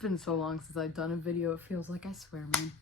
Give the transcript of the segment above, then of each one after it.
been so long since I've done a video, it feels like, I swear, man.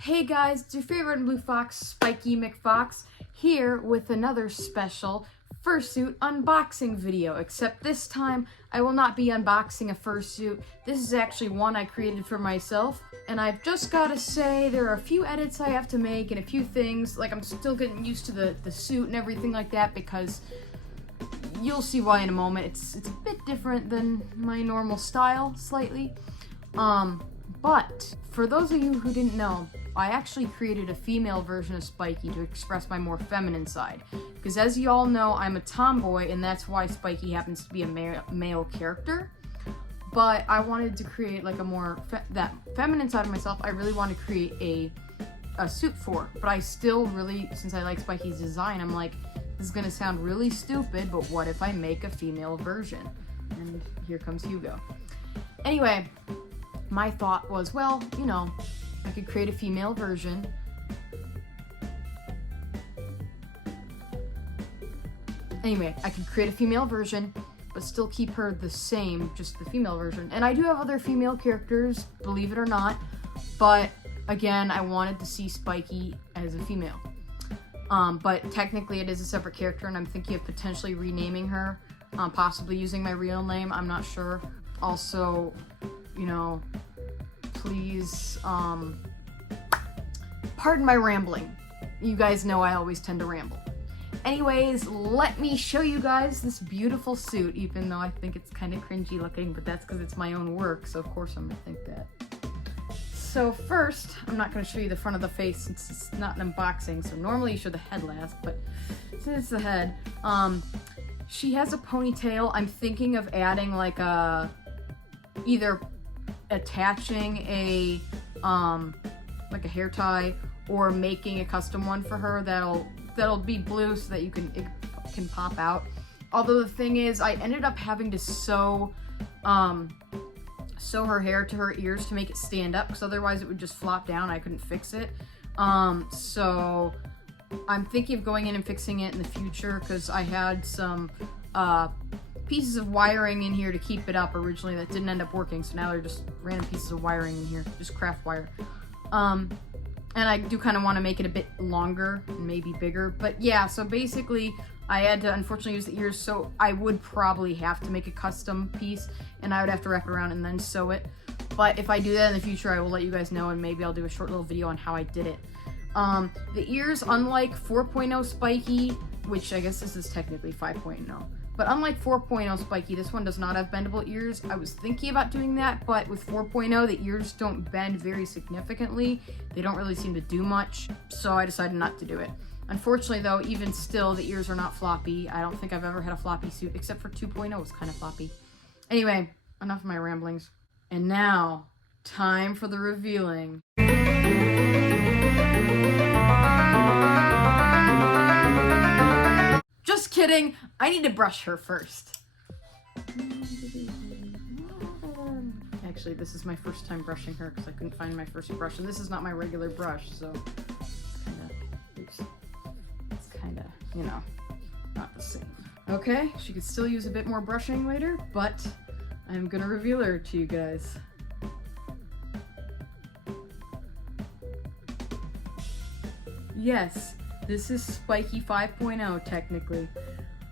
Hey guys, it's your favorite blue fox, Spikey McFox, here with another special fursuit unboxing video, except this time I will not be unboxing a fursuit. This is actually one I created for myself, and I've just gotta say there are a few edits I have to make and a few things, like I'm still getting used to the suit and everything like that, because you'll see why in a moment. It's a bit different than my normal style, slightly. But for those of you who didn't know, I actually created a female version of Spikey to express my more feminine side. Because as you all know, I'm a tomboy, and that's why Spikey happens to be a male character. But I wanted to create like a more that feminine side of myself. I really want to create a suit for. But I still really, since I like Spikey's design, I'm like, this is gonna sound really stupid, but what if I make a female version? And here comes Hugo. Anyway, my thought was, well, you know, I could create a female version. Anyway, I could create a female version, but still keep her the same, just the female version. And I do have other female characters, believe it or not, but again, I wanted to see Spikey as a female. But technically it is a separate character, and I'm thinking of potentially renaming her, possibly using my real name, I'm not sure. Also, you know, please, pardon my rambling. You guys know I always tend to ramble. Anyways, let me show you guys this beautiful suit, even though I think it's kind of cringy looking, but that's because it's my own work, so of course I'm gonna think that. So first, I'm not gonna show you the front of the face since it's not an unboxing, so normally you show the head last, but since it's the head, she has a ponytail. I'm thinking of adding like either attaching a like a hair tie or making a custom one for her that'll be blue so that it can pop out. Although the thing is, I ended up having to sew her hair to her ears to make it stand up, because otherwise it would just flop down. I couldn't fix it. So I'm thinking of going in and fixing it in the future, because I had some pieces of wiring in here to keep it up originally that didn't end up working, so now they're just random pieces of wiring in here, just craft wire. And I do kind of want to make it a bit longer and maybe bigger, but yeah, so basically I had to unfortunately use the ears, so I would probably have to make a custom piece, and I would have to wrap it around and then sew it. But if I do that in the future, I will let you guys know, and maybe I'll do a short little video on how I did it. The ears, unlike 4.0 Spikey, which I guess this is technically 5.0, but unlike 4.0 Spikey, this one does not have bendable ears. I was thinking about doing that, but with 4.0, the ears don't bend very significantly. They don't really seem to do much, so I decided not to do it. Unfortunately though, even still, the ears are not floppy. I don't think I've ever had a floppy suit, except for 2.0 was kind of floppy. Anyway, enough of my ramblings. And now, time for the revealing. Just kidding, I need to brush her first. Actually, this is my first time brushing her because I couldn't find my first brush, and this is not my regular brush, so it's kind of, you know, not the same. Okay, she could still use a bit more brushing later, but I'm gonna reveal her to you guys. Yes, this is Spikey 5.0 technically.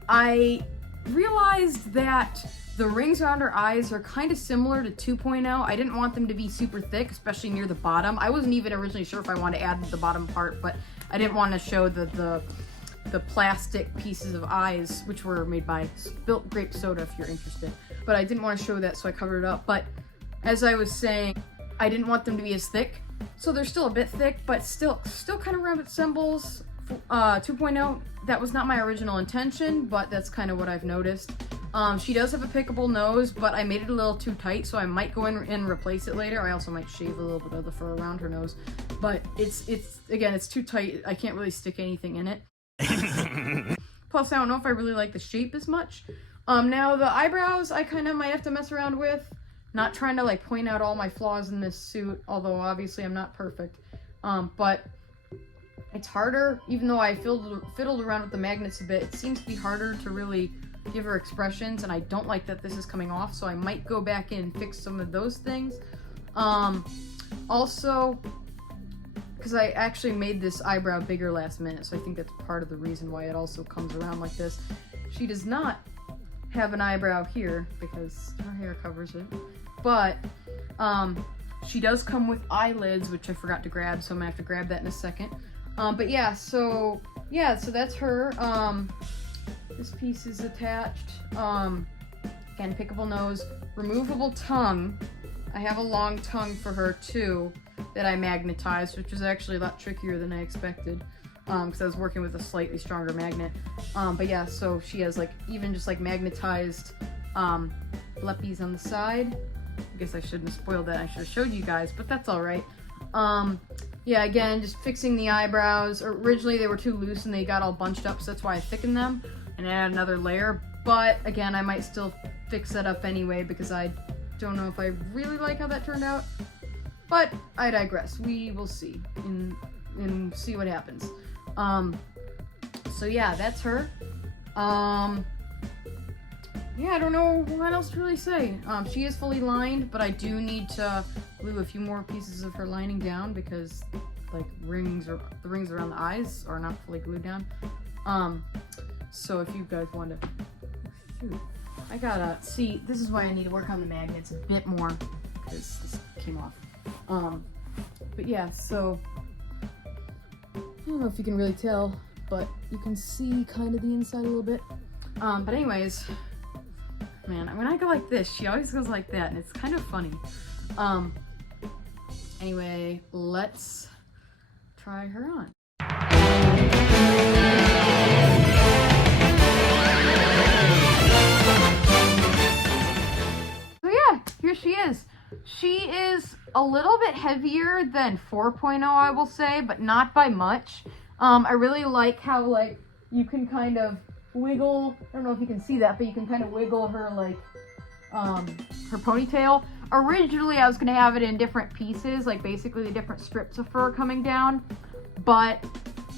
I realized that the rings around her eyes are kind of similar to 2.0. I didn't want them to be super thick, especially near the bottom. I wasn't even originally sure if I wanted to add the bottom part, but I didn't want to show the plastic pieces of eyes, which were made by Spilt Grape Soda if you're interested. But I didn't want to show that, so I covered it up. But as I was saying, I didn't want them to be as thick. So they're still a bit thick, but still kind of resembles 2.0. That was not my original intention, but that's kind of what I've noticed. She does have a pickable nose, but I made it a little too tight, so I might go in and replace it later. I also might shave a little bit of the fur around her nose, but it's again, it's too tight. I can't really stick anything in it. Plus, I don't know if I really like the shape as much. Now the eyebrows, I kind of might have to mess around with. Not trying to like point out all my flaws in this suit, although obviously I'm not perfect. But it's harder, even though I fiddled around with the magnets a bit, it seems to be harder to really give her expressions, and I don't like that this is coming off, so I might go back in and fix some of those things. Also, because I actually made this eyebrow bigger last minute, so I think that's part of the reason why it also comes around like this. She does not have an eyebrow here because her hair covers it, but she does come with eyelids, which I forgot to grab, so I'm gonna have to grab that in a second. But yeah, so that's her. This piece is attached. Again, pickable nose, removable tongue. I have a long tongue for her too that I magnetized, which was actually a lot trickier than I expected, because I was working with a slightly stronger magnet. But yeah, so she has like even just like magnetized leppies on the side. I guess I shouldn't have spoiled that. I should have showed you guys, but that's all right. Yeah, again, just fixing the eyebrows. Originally they were too loose and they got all bunched up, so that's why I thickened them and add another layer. But again, I might still fix that up anyway because I don't know if I really like how that turned out. But I digress. We will see and see what happens. So yeah, that's her. Yeah, I don't know what else to really say. She is fully lined, but I do need to glue a few more pieces of her lining down because like the rings around the eyes are not fully glued down. So if you guys want to, shoot, I gotta see. This is why I need to work on the magnets a bit more because this came off. But yeah, so I don't know if you can really tell, but you can see kind of the inside a little bit. But anyways, man, when I go like this, she always goes like that, and it's kind of funny. Anyway, let's try her on. So yeah, here she is. She is a little bit heavier than 4.0, I will say, but not by much. I really like how like you can kind of wiggle, I don't know if you can see that, but you can kind of wiggle her like her ponytail. Originally I was going to have it in different pieces, like basically the different strips of fur coming down, but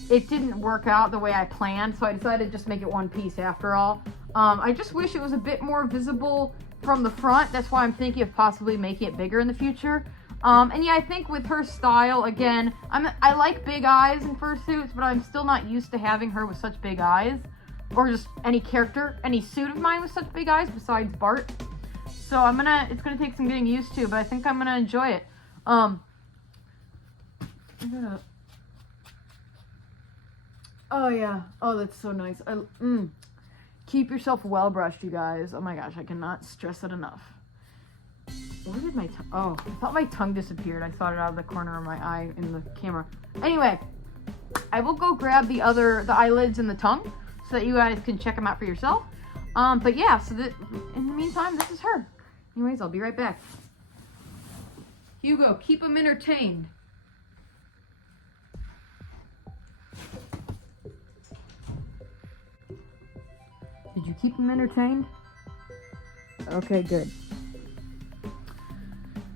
it didn't work out the way I planned, so I decided to just make it one piece after all. I just wish it was a bit more visible from the front. That's why I'm thinking of possibly making it bigger in the future. And yeah, I think with her style, again, I like big eyes in fursuits, but I'm still not used to having her with such big eyes. Or just any character, any suit of mine with such big eyes besides Bart. So it's gonna take some getting used to, but I think I'm gonna enjoy it. Oh yeah, oh that's so nice. Keep yourself well brushed, you guys. Oh my gosh, I cannot stress it enough. Where did my tongue, oh, I thought my tongue disappeared. I saw it out of the corner of my eye in the camera. Anyway, I will go grab the eyelids and the tongue, so that you guys can check them out for yourself. But yeah, so in the meantime, this is her. Anyways, I'll be right back. Hugo, keep them entertained. Did you keep them entertained? Okay, good.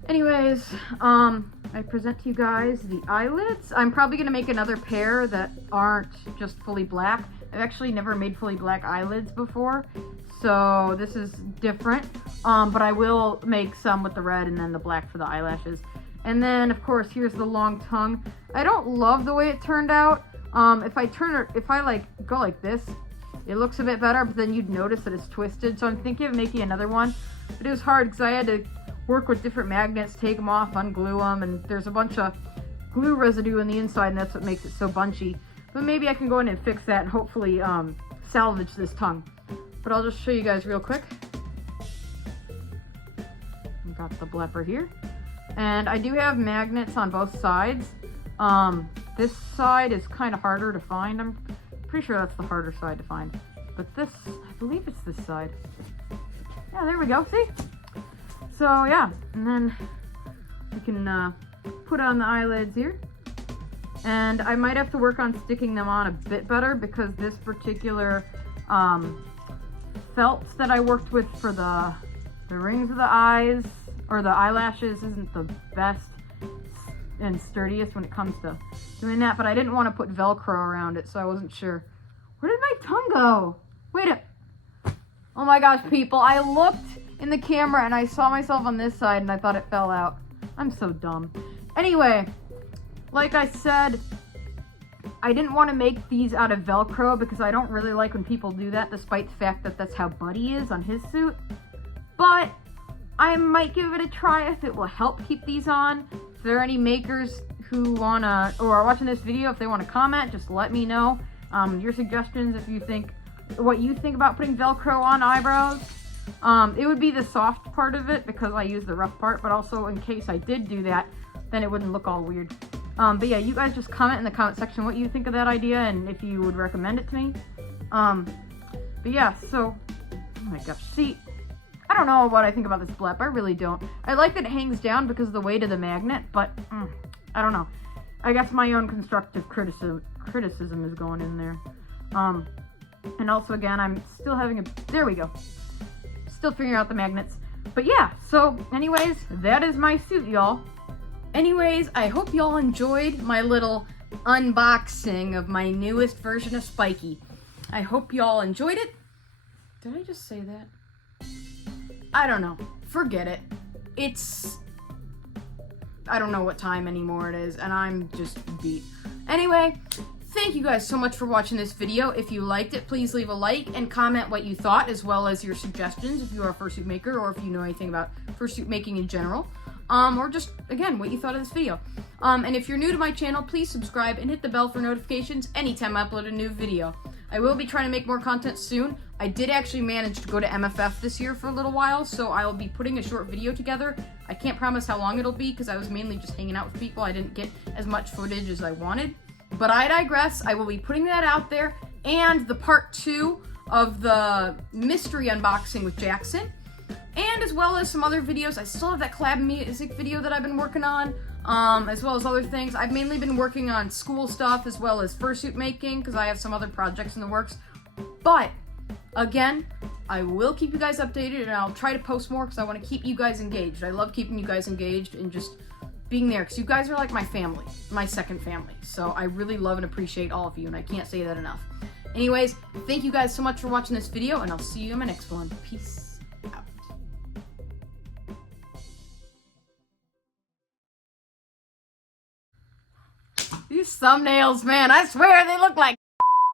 Anyways, I present to you guys the eyelids. I'm probably gonna make another pair that aren't just fully black. I've actually never made fully black eyelids before, so this is different. But I will make some with the red and then the black for the eyelashes. And then, of course, here's the long tongue. I don't love the way it turned out. If I like go like this, it looks a bit better, but then you'd notice that it's twisted. So I'm thinking of making another one, but it was hard because I had to work with different magnets, take them off, unglue them, and there's a bunch of glue residue on the inside, and that's what makes it so bunchy. But maybe I can go in and fix that and hopefully salvage this tongue. But I'll just show you guys real quick. I got the blepper here. And I do have magnets on both sides. This side is kind of harder to find. I'm pretty sure that's the harder side to find. But this, I believe it's this side. Yeah, there we go, see? So yeah, and then we can put on the eyelids here. And I might have to work on sticking them on a bit better because this particular felt that I worked with for the rings of the eyes or the eyelashes isn't the best. and sturdiest when it comes to doing that, but I didn't want to put Velcro around it, so I wasn't sure. Where did my tongue go? Wait a... Oh my gosh, people, I looked in the camera and I saw myself on this side and I thought it fell out. I'm so dumb. Anyway, like I said, I didn't want to make these out of Velcro because I don't really like when people do that, despite the fact that that's how Buddy is on his suit. But I might give it a try if it will help keep these on. If there are any makers who wanna, or are watching this video, if they want to comment, just let me know your suggestions if you think, what you think about putting Velcro on eyebrows. It would be the soft part of it because I use the rough part, but also in case I did do that, then it wouldn't look all weird. But yeah, you guys just comment in the comment section what you think of that idea and if you would recommend it to me. But yeah, so, oh my gosh, see, I don't know what I think about this blep, I really don't. I like that it hangs down because of the weight of the magnet, but, I don't know. I guess my own constructive criticism is going in there. And also, again, I'm still having a, there we go. Still figuring out the magnets. But yeah, so anyways, that is my suit, y'all. Anyways, I hope y'all enjoyed my little unboxing of my newest version of Spikey. I hope y'all enjoyed it. Did I just say that? I don't know. Forget it. It's... I don't know what time anymore it is, and I'm just beat. Anyway, thank you guys so much for watching this video. If you liked it, please leave a like and comment what you thought, as well as your suggestions if you are a fursuit maker or if you know anything about fursuit making in general. Or just, again, what you thought of this video. And if you're new to my channel, please subscribe and hit the bell for notifications anytime I upload a new video. I will be trying to make more content soon. I did actually manage to go to MFF this year for a little while, so I'll be putting a short video together. I can't promise how long it'll be because I was mainly just hanging out with people. I didn't get as much footage as I wanted. But I digress. I will be putting that out there, and the part 2 of the mystery unboxing with Jackson, and as well as some other videos. I still have that collab music video that I've been working on, as well as other things. I've mainly been working on school stuff as well as fursuit making because I have some other projects in the works. But again, I will keep you guys updated, and I'll try to post more because I want to keep you guys engaged. I love keeping you guys engaged and just being there because you guys are like my family, my second family. So I really love and appreciate all of you, and I can't say that enough. Anyways, thank you guys so much for watching this video, and I'll see you in my next one. Peace out. These thumbnails, man, I swear they look like